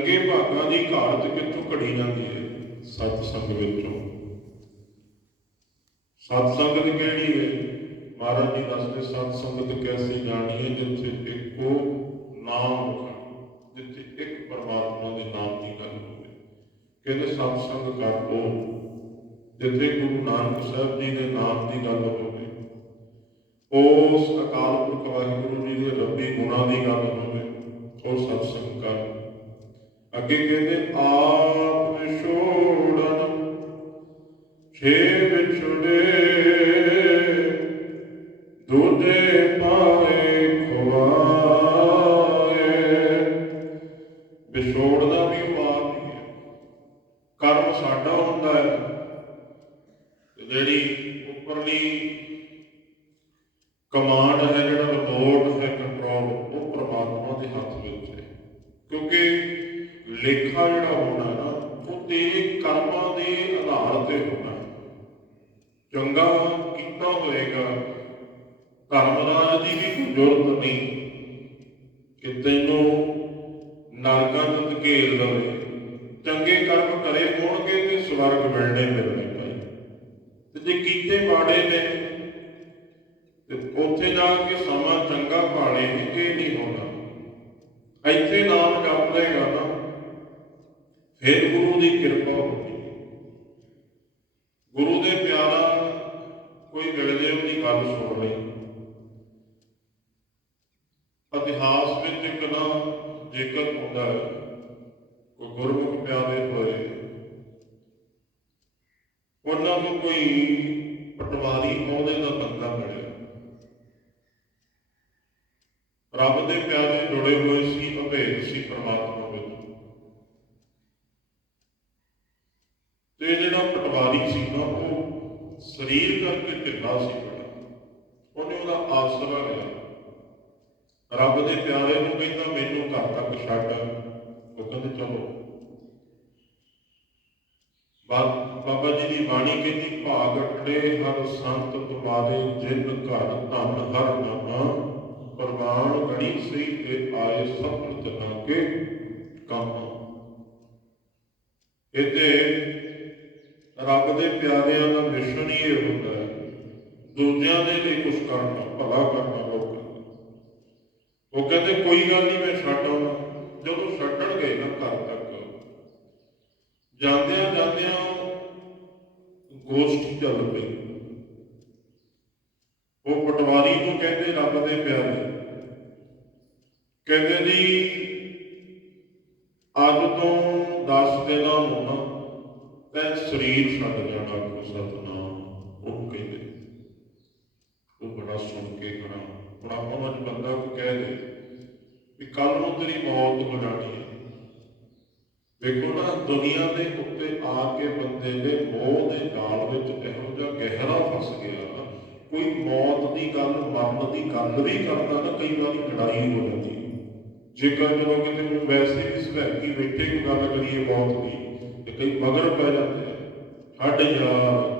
ਚੰਗੇ ਭਾਗਾਂ ਦੀ ਘਾਟ ਕਿੱਥੋਂ ਘੜੀ ਜਾਂਦੀ ਹੈ? ਸਤ ਸੰਗ ਵਿੱਚੋਂ। ਸਤ ਸੰਗਤ ਕਿਹੜੀ ਹੈ? ਮਹਾਰਾਜ ਜੀ ਦੱਸਦੇ ਸਤ ਸੰਗਤ ਕੈਸੀ ਜਾਣੀ ਹੈ ਜਿੱਥੇ ਇੱਕੋ ਨਾਮ ਮੁਖਣ ਜਿੱਥੇ ਇੱਕ ਪਰਮਾਤਮਾ ਦੇ ਨਾਮ ਦੀ ਗੱਲ ਹੋਵੇ। ਕਹਿੰਦੇ ਸਤ ਸੰਗ ਕਰ ਲੋ ਜਿੱਥੇ ਗੁਰੂ ਨਾਨਕ ਸਾਹਿਬ ਜੀ ਦੇ ਨਾਮ ਦੀ ਗੱਲ ਹੋਵੇ। ਉਸ ਅਕਾਲ ਪੁਰਖ ਵਾਹਿਗੁਰੂ ਅੱਗੇ ਕਹਿੰਦੇ, ਆਪ ਵਿਛੋੜਨ ਛੇ ਵਿਛੜੇ ਦੂਜੇ ਪਾਏ ਖਵਾਏ। ਵਿਛੋੜਨਾ ਵੀ ਉਹ ਆਪ ਹੈ ਕਰਮ ਸਾਡਾ ਹੁੰਦਾ ਹੈ। ਜਿਹੜੀ ਉੱਪਰਲੀ ਕਮਾਂਡ ਹੈ, ਜਿਹੜਾ ਰਿਮੋਟ ਹੈ, ਕੰਟਰੋਲ, ਉਹ ਪ੍ਰਮਾਤਮਾ ਦੇ ਹੱਥ ਵਿੱਚ ਹੈ। ਕਿਉਂਕਿ ਲੇਖਾ ਜਿਹੜਾ ਹੋਣਾ ਨਾ, ਉਹ ਤੇਰੇ ਕਰਮਾਂ ਦੇ ਆਧਾਰ ਤੇ ਹੋਣਾ ਚੰਗਾ ਕੀਤਾ ਹੋਏਗਾ ਧਰਮਰਾਜ ਦੀ ਵੀ ਜ਼ਰੂਰਤ ਨਹੀਂ ਕਿ ਤੈਨੂੰ ਨਰਕਾਂ ਤੋਂ ਧਕੇਲ ਲਵੇ। ਚੰਗੇ ਕਰਮ ਕਰੇ ਹੋਣਗੇ ਤੇ ਸਵਰਗ ਮਿਲਣੇ ਮਿਲਣੇ ਭਾਈ। ਤੇ ਜੇ ਕੀਤੇ ਮਾੜੇ ਨੇ, ਤੇ ਉੱਥੇ ਜਾ ਕੇ ਸਮਾਂ ਚੰਗਾ ਪਾਲੇ ਇਹ ਨਹੀਂ ਹੋਣਾ। ਇੱਥੇ ਨਾਮ ਜਪ ਲਏਗਾ ਨਾ ਫਿਰ ਗੁਰੂ ਦੀ ਕਿਰਪਾ ਹੋਣੀ ਗੁਰੂ ਦੇ ਪਿਆਰਾ ਕੋਈ ਮਿਲ ਉਹਦੀ ਗੱਲ ਸੁਣ ਲਈ ਇਤਿਹਾਸ ਵਿੱਚ ਇੱਕ ਨਾ ਜ਼ਿਕਰ ਹੁੰਦਾ ਹੈ, ਕੋਈ ਗੁਰਮੁਖ ਪਿਆਰੇ ਹੋਏ, ਉਹਨਾਂ ਨੂੰ ਕੋਈ ਪਟਵਾਰੀ ਉਹਦੇ ਦਾ ਬੰਦਾ ਮਿਲਿਆ ਰੱਬ ਦੇ ਪਿਆਰੇ ਜੁੜੇ ਹੋਏ ਸੀ, ਅਭੇਦ ਸੀ ਪਰਮਾਤਮਾ ਵਿੱਚ ਤੇ ਜਿਹੜਾ ਪਟਵਾਰੀ ਸੀ ਨਾ ਉਹ ਸਰੀਰ ਕਰਕੇ ਸੀ ਉਹਨੇ ਉਹਦਾ ਆਸਰਾ ਲਿਆ। ਰੱਬ ਦੇ ਪਿਆਰੇ ਨੂੰ ਕਹਿੰਦਾ, ਮੈਨੂੰ ਘਰ ਤੱਕ ਛੱਡ। ਉਹ ਕਹਿੰਦੇ, ਚਲੋ। ਬਾਬਾ ਜੀ ਦੀ ਬਾਣੀ ਕਹਿੰਦੀ, ਭਾਗ ਅਟੜੇ ਹਰ ਸੰਤ ਤੁਮਾਰੇ, ਜਿਨ ਘਰ ਧੰਨ ਹਰ ਨਾਮਾ ਪ੍ਰਵਾਨ ਗਣੀ ਸ੍ਰੀ ਤੇ ਆਏ ਸਭ ਜਨਾਂ ਕੇ ਕੰਮ। ਇਹਦੇ ਰੱਬ ਦੇ ਪਿਆਰਿਆਂ ਦਾ ਮਿਸ਼ਨ ਹੀ ਇਹ ਹੁੰਦਾ ਹੈ। ਦੂਜਿਆਂ ਦੇ ਲਈ ਕੁਝ ਕਰਨਾ, ਭਲਾ ਕਰਨਾ ਲੋਕਾਂ ਦਾ। ਉਹ ਕਹਿੰਦੇ, ਕੋਈ ਗੱਲ ਨਹੀਂ, ਮੈਂ ਛੱਡ ਆਉਣਾ ਜਦੋਂ ਛੱਡਣ ਗਏ ਨਾ ਘਰ ਤੱਕ, ਜਾਂਦਿਆਂ ਜਾਂਦਿਆਂ ਗੋਸ਼ਟੀ ਚੱਲ ਪਈ। ਉਹ ਪਟਵਾਰੀ ਨੂੰ ਕਹਿੰਦੇ, ਰੱਬ ਦੇ ਪਿਆਰੇ, ਕਹਿੰਦੇ ਜੀ, ਅੱਜ ਤੋਂ 10 ਦਿਨਾਂ ਨੂੰ ਨਾ ਤੈਂ ਸਰੀਰ ਛੱਡ ਜਾਣਾ ਕੋ ਸਤਨਾਮ ਉਹ ਕਹਿੰਦੇ ਉਹ ਸੁਣ ਕੇ ਖੜਾ ਹੁਣ ਆਪਾਂ ਨੂੰ ਬੰਦਾ ਕੋ ਕਹਿ ਦੇ ਵੀ ਕੱਲ ਨੂੰ ਤੇਰੀ ਮੌਤ ਹੋ ਜਾਣੀ ਹੈ। ਵੇਖੋ ਨਾ, ਦੁਨੀਆ ਦੇ ਉੱਤੇ ਆ ਕੇ ਬੰਦੇ ਦੇ ਮੋਹ ਦੇ ਜਾਲ ਵਿੱਚ ਇਹੋ ਜਿਹਾ ਗਹਿਰਾ ਫਸ ਗਿਆ ਕੋਈ ਮੌਤ ਦੀ ਗੱਲ, ਮਰਨ ਦੀ ਗੱਲ ਵੀ ਕਰਦਾ ਨਾ ਕਈ ਵਾਰੀ ਲੜਾਈ ਹੋ ਜਾਂਦੀ ਜੇਕਰ ਜਦੋਂ ਕਿਤੇ ਨੂੰ ਵੈਸੇ ਵੀ ਸਵੈਕੀ ਬੈਠੇ ਕੋਈ ਗੱਲ ਕਰੀਏ ਮੌਤ ਦੀ, ਤੇ ਕਈ ਮਗਰ ਪੈ ਜਾਂਦੇ ਆ। ਸਾਡੇ ਯਾਰ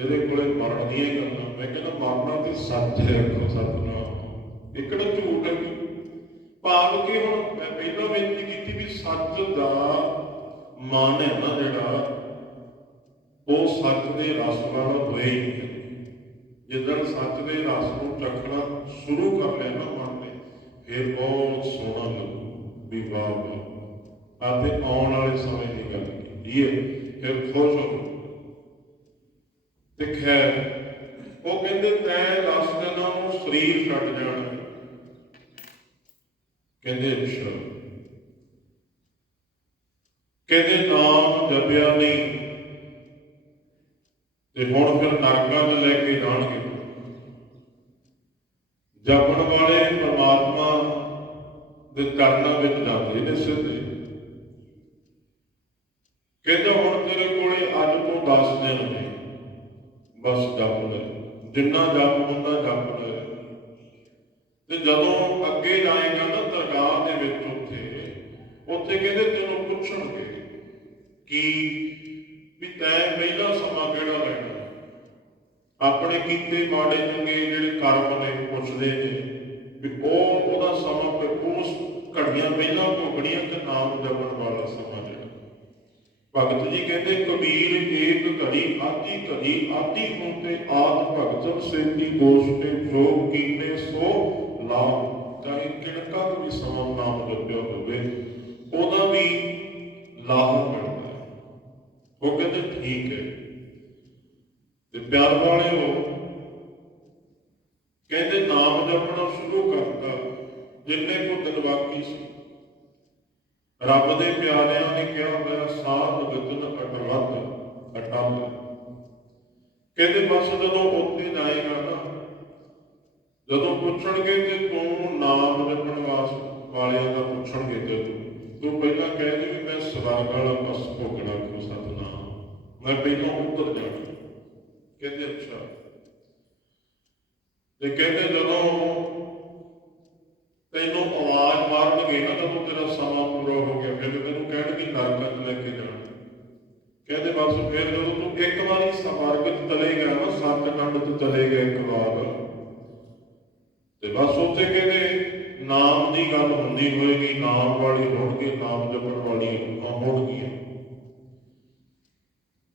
ਇਹਦੇ ਕੋਲੇ ਮਰਨ ਦੀਆਂ ਗੱਲਾਂ। ਮੈਂ ਕਹਿੰਦਾ, ਮਰਨਾ ਤੇ ਸੱਚ ਹੈ ਅੱਖੋਂ ਸਤਨਾਮ। ਇਹ ਕਿਹੜਾ ਝੂਠ ਹੈ ਭਾਵ ਕਿ ਹੁਣ ਮੈਂ ਪਹਿਲਾਂ ਬੇਨਤੀ ਕੀਤੀ ਵੀ ਸੱਚ ਦਾ ਮਾਨ ਹੈ ਨਾ ਜਿਹੜਾ, ਉਹ ਸੱਚ ਦੇ ਰਸ ਵਾਲਾ ਹੋਏ ਹੀ ਨਹੀਂ। ਜਿੱਦਣ ਸੱਚ ਦੇ ਰਸ ਨੂੰ ਚੱਖਣਾ ਸ਼ੁਰੂ ਕਰ ਲਿਆ ਨਾ ਮਨ ਨੇ, ਫਿਰ ਬਹੁਤ ਸੋਹਣਾ ਲੱਗੂ ਵੀ ਵਾਹ ਵਾਹ। ਆਪੇ ਆਉਣ ਵਾਲੇ ਸਮੇਂ ਦੀ ਗੱਲ ਕੀਤੀ ਹੈ। ਫਿਰ ਖੁਸ਼ ਹੋ ਤੇ ਖੈਰ ਉਹ ਕਹਿੰਦੇ ਤੈਂ ਰਸ ਦੇ ਨੂੰ ਸਰੀਰ ਛੱਡ ਜਾਣਾ। ਕਹਿੰਦੇ, ਅੱਛਾ। ਕਹਿੰਦੇ, ਨਾਮ ਜਪਿਆ ਨਹੀਂ। ਤੇ ਹੁਣ ਫਿਰ ਨਰਕਾਂ 'ਚ ਲੈ ਕੇ ਜਾਣਗੇ। ਜਪਣ ਵਾਲੇ ਪਰਮਾਤਮਾ ਦੇ ਚਰਨਾਂ ਵਿੱਚ ਜਾਂਦੇ ਨੇ ਸਿੱਧੇ। ਕਹਿੰਦਾ ਬਸ ਜਪ ਲੈ ਜਿੰਨਾ ਜਪ ਹੁੰਦਾ ਜਪ ਲੈ ਤੇ ਜਦੋਂ ਅੱਗੇ ਜਾਏਗਾ ਨਾ ਦਰਗਾਹ ਦੇ ਵਿੱਚ ਉੱਥੇ ਉੱਥੇ ਕਹਿੰਦੇ ਤੈਨੂੰ ਪੁੱਛਣਗੇ ਕਿ ਵੀ ਤੈਂ ਪਹਿਲਾ ਸਮਾਂ ਕਿਹੜਾ ਲੈਣਾ? ਆਪਣੇ ਕੀਤੇ ਮਾੜੇ ਚੰਗੇ ਜਿਹੜੇ ਕਰਮ ਨੇ, ਪੁੱਛਦੇ ਨੇ, ਵੀ ਉਹ ਉਹਦਾ ਸਮਾਂ ਉਸ ਘੜੀਆਂ ਪਹਿਲਾਂ ਭੋਗਣੀਆਂ ਤੇ ਨਾਮ ਜਪਣ ਵਾਲਾ ਸਮਾਂ ਭਗਤ ਜੀ ਕਹਿੰਦੇ, ਕਬੀਰ ਏਕ ਘੜੀ ਆਤੀ ਘੜੀ ਆਤੀ ਹੋਂ ਤੇ ਆਦ ਭਗਤਨ ਸੇਤੀ ਗੋਸ਼ਟੇ ਜੋ ਕੀਨੇ ਸੋ ਲਾ ਚਾਹੇ ਕਿਣਕਾ ਕੁ ਵੀ ਸਮਾਂ ਨਾਮ ਜਪਿਆ ਹੋਵੇ, ਉਹਦਾ ਵੀ ਲਾਭ ਮਿਲਦਾ ਹੈ। ਉਹ ਕਹਿੰਦੇ, ਠੀਕ ਹੈ। ਤੇ ਪਿਆਰ ਵਾਲਿਓ, ਕਹਿੰਦੇ, ਨਾਮ ਜਪਣਾ ਸ਼ੁਰੂ ਕਰਤਾ, ਜਿੰਨੇ ਕੋ ਦਿਨ ਬਾਕੀ ਸੀ। ਰੱਬ ਦੇ ਪਿਆਰਿਆਂ ਨੇ ਕਿਹਾ ਹੋਇਆ ਸਾਧ ਗਤਨ ਕਹਿੰਦੇ, ਬਸ ਜਦੋਂ ਉੱਤੇ ਜਾਏਗਾ ਨਾ, ਜਦੋਂ ਪੁੱਛਣਗੇ ਤੇ ਤੂੰ ਨਾਮ ਜਪਣ ਵਾਲਿਆਂ ਦਾ ਪੁੱਛਣਗੇ ਤੇ ਤੂੰ ਪਹਿਲਾਂ ਕਹਿ ਦੇ ਵੀ ਮੈਂ ਸਵਰਗ ਵਾਲਾ ਬਸ ਭੋਗਣਾ ਕੋ ਸਤਨਾਮ। ਮੈਂ ਪਹਿਲਾਂ ਉੱਤਰ ਜਾਣਾ। ਕਹਿੰਦੇ, ਅੱਛਾ। ਤੇ ਕਹਿੰਦੇ, ਜਦੋਂ ਤੈਨੂੰ ਆਵਾਜ਼ ਮਾਰਨਗੇ ਨਾ, ਜਦੋਂ ਤੇਰਾ ਸਮਾਂ ਪੂਰਾ ਹੋ ਗਿਆ, ਫਿਰ ਤੈਨੂੰ ਕਹਿਣਗੇ, ਨਰਕਾਂ 'ਚ ਲੈ ਕੇ ਜਾਣਾ। ਕਹਿੰਦੇ ਬਸ ਫਿਰ ਜਦੋਂ ਤੂੰ ਇੱਕ ਵਾਰੀ ਸਵਰਗ ਚਲੇ ਗਿਆ ਨਾ ਸੱਚਖੰਡ 'ਚ ਚਲੇ ਗਿਆ ਇੱਕ ਵਾਰ। ਤੇ ਬਸ ਉੱਥੇ ਕਹਿੰਦੇ ਨਾਮ ਦੀ ਗੱਲ ਹੁੰਦੀ ਹੋਏਗੀ, ਨਾਮ ਵਾਲੀ ਹੋਣਗੇ ਨਾਮ ਜਪਣ ਵਾਲੀਆਂ ਹੋਣਗੀਆਂ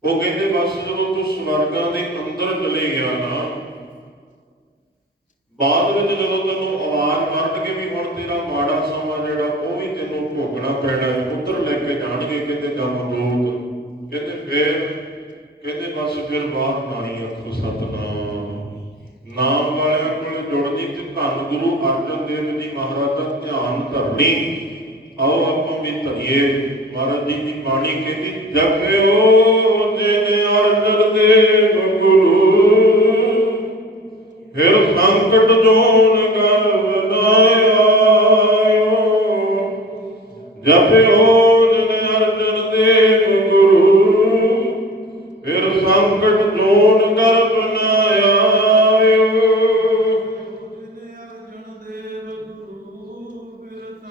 ਉਹ ਕਹਿੰਦੇ ਬਸ ਜਦੋਂ ਤੂੰ ਸਵਰਗਾਂ ਦੇ ਅੰਦਰ ਚਲੇ ਗਿਆ ਨਾ, ਬਾਅਦ ਵਿੱਚ ਜਦੋਂ ਤੈਨੂੰ ਆਵਾਜ਼ ਮਾਰਨਗੇ ਵੀ ਹੁਣ ਤੇਰਾ ਮਾੜਾ ਸਮਾਂ ਜਿਹੜਾ, ਉਹ ਵੀ ਤੈਨੂੰ ਭੋਗਣਾ ਪੈਣਾ, ਉੱਧਰ ਲੈ ਕੇ ਜਾਣਗੇ ਕਹਿੰਦੇ ਜਨਮ ਕਹਿੰਦੇ ਬਸ ਬਾਣੀ ਆਖੋ ਸਤਨਾਮ। ਨਾਮ ਵਾਲਿਆਂ ਕੋਲ ਜੁੜਨੀ ਤੇ ਧੰਨ ਗੁਰੂ ਅਰਜਨ ਦੇਵ ਜੀ ਮਹਾਰਾਜ ਦਾ ਧਿਆਨ ਧਰਨੀ। ਆਓ ਆਪਾਂ ਵੀ ਧਰੀਏ। ਮਹਾਰਾਜ ਜੀ ਦੀ ਬਾਣੀ ਕਹਿੰਦੀ, ਜਪਿਓ ਜਿਨ ਅਰਜਨ ਦੇਵ ਗੁਰੂ, ਫਿਰ ਸੰਕਟ ਜੋ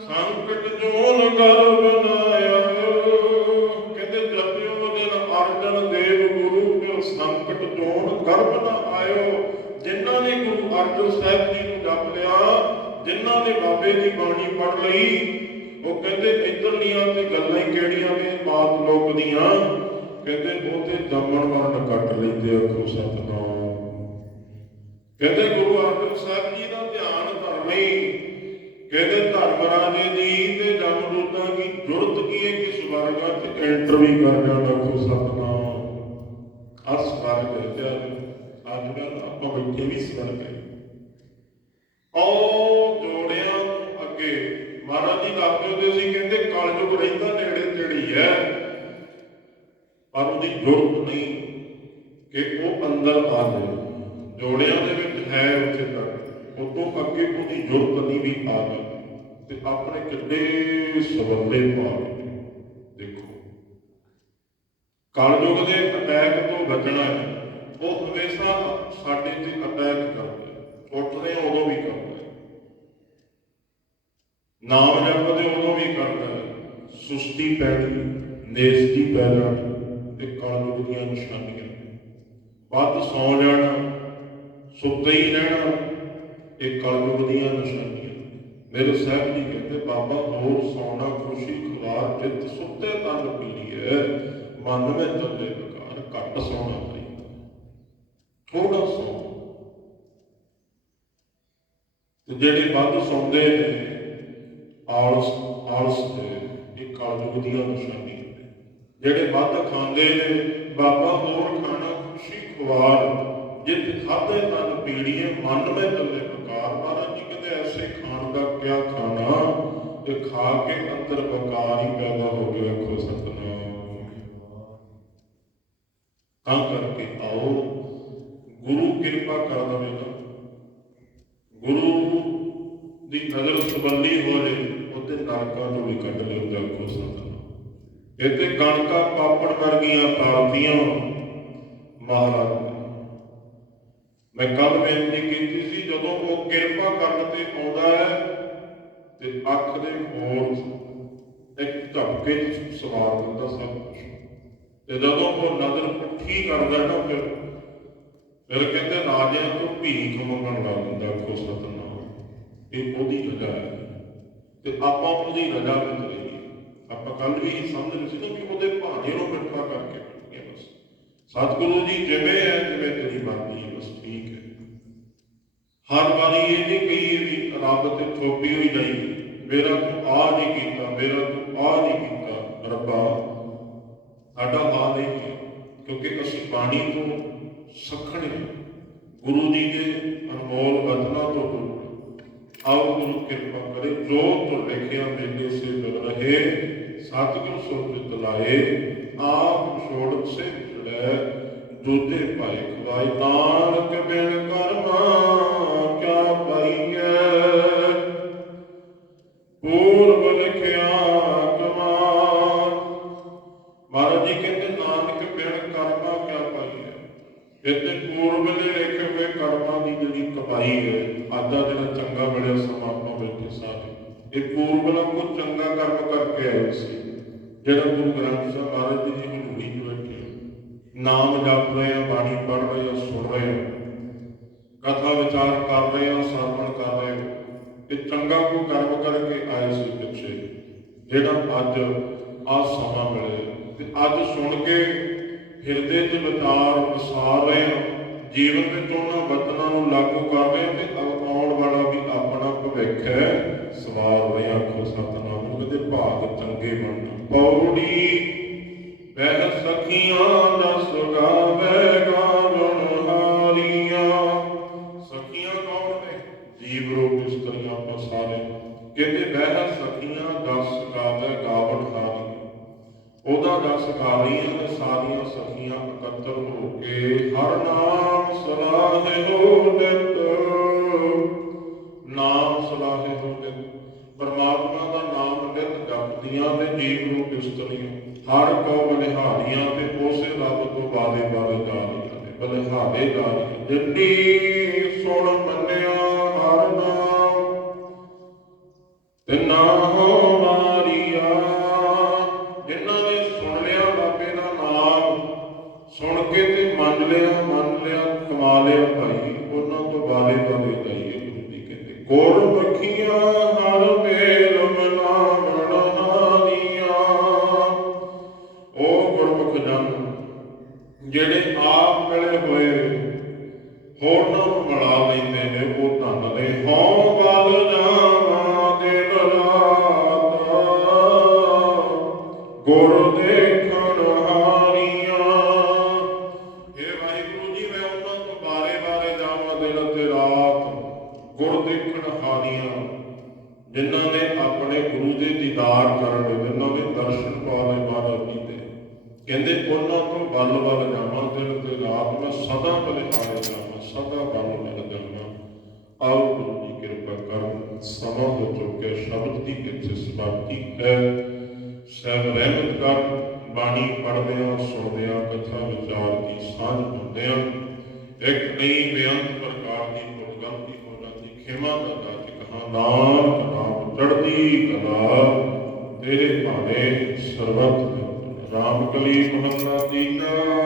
ਸੰਕਟ ਜੋਨ ਕਰ ਬਨਾਇਓ ਕਹਿੰਦੇ ਜਪਿਓ ਜਨ ਅਰਜਨ ਦੇਵ ਗੁਰੂ ਫਿਰ ਸੰਕਟ ਜੋਨ ਗਰਭ ਨਾ ਆਇਓ ਜਿਨ੍ਹਾਂ ਨੇ ਗੁਰੂ ਅਰਜਨ ਸਾਹਿਬ ਜੀ ਨੂੰ ਜਪ ਲਿਆ, ਜਿਨ੍ਹਾਂ ਨੇ ਬਾਬੇ ਦੀ ਬਾਣੀ ਪੜ ਲਈ, ਉਹ ਕਹਿੰਦੇ ਇਧਰਲੀਆਂ ਤੇ ਗੱਲਾਂ ਕਿਹੜੀਆਂ ਨੇ, ਮਾਤ ਲੋਕ ਦੀਆਂ। ਕਹਿੰਦੇ ਉਹ ਤੇ ਜੰਮਣ ਮਰਨ ਕੱਟ ਲੈਂਦੇ, ਆਖੋ ਸਤਨਾਮ। ਕਹਿੰਦੇ ਗੁਰੂ ਅਰਜਨ ਸਾਹਿਬ ਜੀ ਦਾ ਧਿਆਨ ਧਰ ਲਈ ਕਹਿੰਦੇ ਧਰਮ ਰਾਜੇ ਦੀ ਤੇ ਜਮਦੂਤਾਂ ਦੀ ਜੁਰਤ ਕੀ ਹੈ ਕਿ ਸਵਰਗਾਂ 'ਚ ਐਂਟਰ ਵੀ ਕਰ ਜਾਣਾ ਆਖੋ ਸਤਨਾਮ? ਅਸ ਸਵਰਗ ਹੈ ਤੇ ਅੱਜ ਕੱਲ੍ਹ ਆਪਾਂ ਬੈਠੇ ਵੀ ਸਵਰਗ ਹੈ। ਆਓ ਜੋੜਿਆਂ ਅੱਗੇ, ਮਹਾਰਾਜ ਜੀ ਦੱਸਦੇ ਹੁੰਦੇ ਸੀ, ਕਹਿੰਦੇ ਕਲਯੁਗ ਰਹਿੰਦਾ ਨੇੜੇ ਤੇੜੀ ਹੈ, ਪਰ ਉਹਦੀ ਜ਼ਰੂਰਤ ਨਹੀਂ ਕਿ ਉਹ ਅੰਦਰ ਆ ਜਾਵੇ ਜੋੜਿਆਂ ਦੇ ਵਿੱਚ ਹੈ ਉੱਥੇ ਤੱਕ। ਉਦੋਂ ਤੋਂ ਅੱਗੇ ਉਹਦੀ ਜ਼ਰੂਰਤ ਨਹੀਂ ਵੀ ਆ ਗਈ ਤੇ ਆਪਣੇ ਕਿੱਡੇ ਸਵਰਲੇ ਪਾ ਦੇਖੋ, ਕਲਯੁਗ ਦੇ ਅਟੈਕ ਤੋਂ ਬਚਣਾ ਹੈ। ਉਹ ਹਮੇਸ਼ਾ ਸਾਡੇ ਤੇ ਅਟੈਕ ਕਰਦਾ ਉੱਠਦੇ ਉਦੋਂ ਵੀ ਕਰਦਾ ਨਾਮ ਜਪਦੇ ਉਦੋਂ ਵੀ ਕਰਦਾ ਹੈ ਸੁਸਤੀ ਪੈਣੀ, ਨੇਸਤੀ ਪੈ ਤੇ ਕਲਯੁਗ ਦੀਆਂ ਨਿਸ਼ਾਨੀਆਂ। ਵੱਧ ਸੌ ਜਾਣਾ, ਸੁੱਤੇ ਹੀ ਰਹਿਣਾ। ਇਹ ਕਲਯੁਗ ਦੀਆਂ ਨਿਸ਼ਾਨੀਆਂ। ਮੇਰੇ ਸਾਹਿਬ ਜੀ ਕਹਿੰਦੇ, ਬਾਬਾ, ਹੋਰ ਸੌਣਾ ਖੁਸ਼ੀ ਖੁਰਾਰ ਚਿੱਤ ਸੁੱਤੇ ਤਨ ਪੀਲੀ ਮਨ ਵਿੱਚ ਚੱਲੇ ਬਕਾਰ ਘੱਟ ਸੌਣਾ ਚਾਹੀਦਾ ਥੋੜਾ ਸੌ ਤੇ ਜਿਹੜੇ ਵੱਧ ਸੌਂਦੇ ਨੇ, ਆਲਸ ਆਲਸ ਦੇ, ਇਹ ਕਲਯੁਗ ਦੀਆਂ ਨਿਸ਼ਾਨੀਆਂ ਜਿਹੜੇ ਵੱਧ ਖਾਂਦੇ ਨੇ, ਬਾਬਾ, ਹੋਰ ਖਾਣਾ, ਖੁਸ਼ੀ ਖੁਆਰ ਜਿੱਤ ਖਾਦੇ ਤਨ ਪੀੜੀਏ ਮਨ ਵਿੱਚ ਚੱਲੇ ਮਹਾਰਾਜ ਜੀ ਕਹਿੰਦੇ ਐਸੇ ਖਾਣ ਦਾ ਕਿਆ ਖਾਣਾ? ਤੇ ਖਾ ਕੇ ਅੰਦਰ ਬਕਾਰ ਹੀ ਪੈਦਾ ਹੋ ਗਿਆ, ਆਖੋ ਸਤਨਾਮ। ਤਾਂ ਕਰਕੇ ਆਓ, ਗੁਰੂ ਕਿਰਪਾ ਕਰ ਦੇਵੇਗਾ। ਗੁਰੂ ਦੀ ਨਜ਼ਰ ਸੰਬੰਧੀ ਹੋ ਜੇ, ਉਹਦੇ ਨਰਕਾਂ ਤੋਂ ਵੀ ਕੱਢ ਲੈਂਦਾ ਆਖੋ ਸਤਨਾਮ। ਇੱਥੇ ਕਣਕਾਂ ਪਾਪੜ ਵਰਗੀਆਂ ਤਾਲਤੀਆਂ ਮਹਾਰਾਜ, ਮੈਂ ਕੱਲ ਬੇਨਤੀ ਕੀਤੀ ਜਦੋਂ ਉਹ ਕਿਰਪਾ ਕਰਨ ਤੇ ਆਉਂਦਾ ਹੈ ਤੇ ਅੱਖ ਦੇ ਹੋਰ ਇੱਕ ਝਪਕੇ ਸਵਾਰ ਦਿੰਦਾ ਸਭ ਕੁਝ ਤੇ ਜਦੋਂ ਉਹ ਨਜ਼ਰ ਪੁੱਠੀ ਕਰਦਾ ਨਾ ਫਿਰ ਫਿਰ ਕਹਿੰਦੇ ਰਾਜਿਆਂ ਤੋਂ ਭੀਖ ਮੰਗਣ ਲੱਗ ਜਾਂਦਾ ਆਖੋ ਸਤਨਾਮ ਇਹ ਉਹਦੀ ਜਗ੍ਹਾ ਹੈ। ਤੇ ਆਪਾਂ ਉਹਦੀ ਰਜਾ ਵਿੱਚ ਰਹੀਏ ਆਪਾਂ ਕੱਲ ਵੀ ਇਹ ਸਮਝ ਰਹੇ ਸੀ ਨਾ ਕਿ ਉਹਦੇ ਭਾਣੇ ਨੂੰ ਕਿਰਪਾ ਕਰਕੇ ਬਸ। ਸਤਿਗੁਰੂ ਜੀ, ਜਿਵੇਂ ਹੈ, ਜਿਵੇਂ ਤੇਰੀ ਮਰਜ਼ੀ ਹਰ ਵਾਰੀ ਇਹ ਨਹੀਂ ਕਹੀਏ ਵੀ ਰੱਬ ਤੇ ਥੋਪੀ ਹੋਈ ਨਹੀਂ। ਮੇਰਾ ਤੂੰ ਆ ਨਹੀਂ ਕੀਤਾ, ਮੇਰਾ ਤੂੰ ਆ ਨਹੀਂ ਕੀਤਾ, ਰੱਬਾ। ਸਾਡਾ ਆ ਨਹੀਂ ਕਿਉਂਕਿ ਅਸੀਂ ਬਾਣੀ ਤੋਂ ਸਖਣੇ ਗੁਰੂ ਜੀ ਦੇ ਅਨਮੋਲ ਬਚਨਾਂ ਤੋਂ ਆਓ ਗੁਰੂ ਕਿਰਪਾ ਕਰੇ, ਜੋ ਤੁਰ ਲਿਖਿਆ ਮੇਲੇ ਸੇ ਮਿਲ ਰਹੇ, ਸਤਿਗੁਰ ਸੁਰਤ ਲਾਏ, ਆਪ ਛੋੜ ਸੇ ਜੜੈ ਦੂਜੇ ਭਾਈ ਖਵਾਈ ਨਾਨਕ ਜਿਹੜਾ ਅੱਜ ਆ ਸਮਾਂ ਮਿਲਿਆ ਤੇ ਅੱਜ ਸੁਣ ਕੇ ਹਿਰਦੇ 'ਚ ਵਿਚਾਰ ਵਸਾ ਰਹੇ ਹਾਂ। ਜੀਵਨ ਵਿੱਚ ਉਹਨਾਂ ਵਤਨਾਂ ਨੂੰ ਲਾਗੂ ਕਰ ਰਹੇ ਤੇ ਆਉਣ ਵਾਲਾ ਵੀ ਆਪਣਾ ਭਵਿੱਖ ਹੈ। ਸਵਾਰ ਰਹੇ ਆਖੋ ਸਤਨਾਮ। ਨੂੰ ਭਾਗ ਚੰਗੇ ਬਣਨਾ ਪੌੜੀ ਬਹਿ ਸਖੀਆਂ ਦਸ ਗਾਵੇ ਗਾਵਣ ਹਾਰੀਆਂ। ਸਖੀਆਂ ਕੌਣ ਨੇ? ਜੀਵ ਰੂਪ ਇਸਤਰੀਆਂ ਆਪਾਂ ਸਾਰੇ। ਕਹਿੰਦੇ ਬਹਿ ਸਖੀਆਂ ਦਸ ਉਹਦਾ ਰਸ ਗਾ ਸਾਰੀਆਂ ਸਖੀਆਂ ਇਕੱਤਰ ਹੋ ਕੇ ਹਰ ਨਾਮ ਸਲਾਹੇ ਹੋ ਨਿਤ ਨਾਮ ਸਲਾਹੇ ਹੋ ਨਿਤ ਪਰਮਾਤਮਾ ਦਾ ਨਾਮ ਨਿਤ ਜਪਦੀਆਂ ਤੇ ਜੀਵ ਨੂੰ ਇਸਤਰੀਆਂ ਹਰ ਕੋ ਬਲਿਹਾਰੀਆਂ ਤੇ ਉਸੇ ਰੱਬ ਤੋਂ ਬਾਰੇ ਬਾਰੇ ਜਾ ਰਹੀਆਂ ਬਲਿਹਾਰੇ ਜਾ ਜਿੰਨੀ ਸੁਣ ਕੇ ਤੇ ਮੰਨ ਲਿਆ ਮੰਨ ਲਿਆ, ਕਮਾ ਲਿਆ ਭਾਈ, ਉਹਨਾਂ ਤੋਂ ਬਾਰੇ ਬਾਰੇ ਜਾਈਏ ਗੁਰੂ ਜੀ ਕਹਿੰਦੇ। ਗੁਰ ਬਖੀਆਂ ਹਰ ਮੇਲ ਮਨਾਵਣ ਹਾਨੀਆਂ ਉਹ ਗੁਰਮੁਖ ਜਨ, ਜਿਹੜੇ ਆਪ ਮਿਲੇ ਹੋਏ ਹੋਰ ਨੂੰ ਮਿਲਾ ਲੈਂਦੇ ਨੇ, ਉਹ ਧੰਨ ਨੇ। ਹਉ ਬਲ ਜਾਵਾਂ ਦਿਨ ਰਾਤ ਗੁਰ ਦੇਖਣ ਆਓ ਗੁਰੂ ਜੀ ਕਿਰਪਾ ਕਰਨ ਸਮਾਂ ਹੋ ਚੁੱਕਿਆ ਸ਼ਬਦ ਦੀ ਇੱਥੇ ਸਮਾਪਤੀ ਹੈ ਸਹਿਬ ਰਹਿਮਤ ਕਰ ਬਾਣੀ ਪੜ੍ਹਦੇ ਹਾਂ ਸੁਣਦੇ ਹਾਂ ਕਥਾ ਵਿਚਾਰ ਦੀ ਸਾਂਝ ਹੁੰਦੇ ਹਾਂ ਇੱਕ ਨਈ ਬੇਅੰਤ ਪ੍ਰਕਾਰ ਦੀ ਗੁਰਗੰਤੀ ਹੋ ਜਾਂਦੀ ਖਿਮਾ ਦਾ ਦਾਤ ਕਹਾ ਨਾਮ ਨਾਮ ਚੜ੍ਹਦੀ ਕਲਾ ਤੇਰੇ ਭਾਣੇ ਸਰਬਤ ਰਾਮ ਕਲੀ ਮਹੱਲਾ ਤੀਜਾ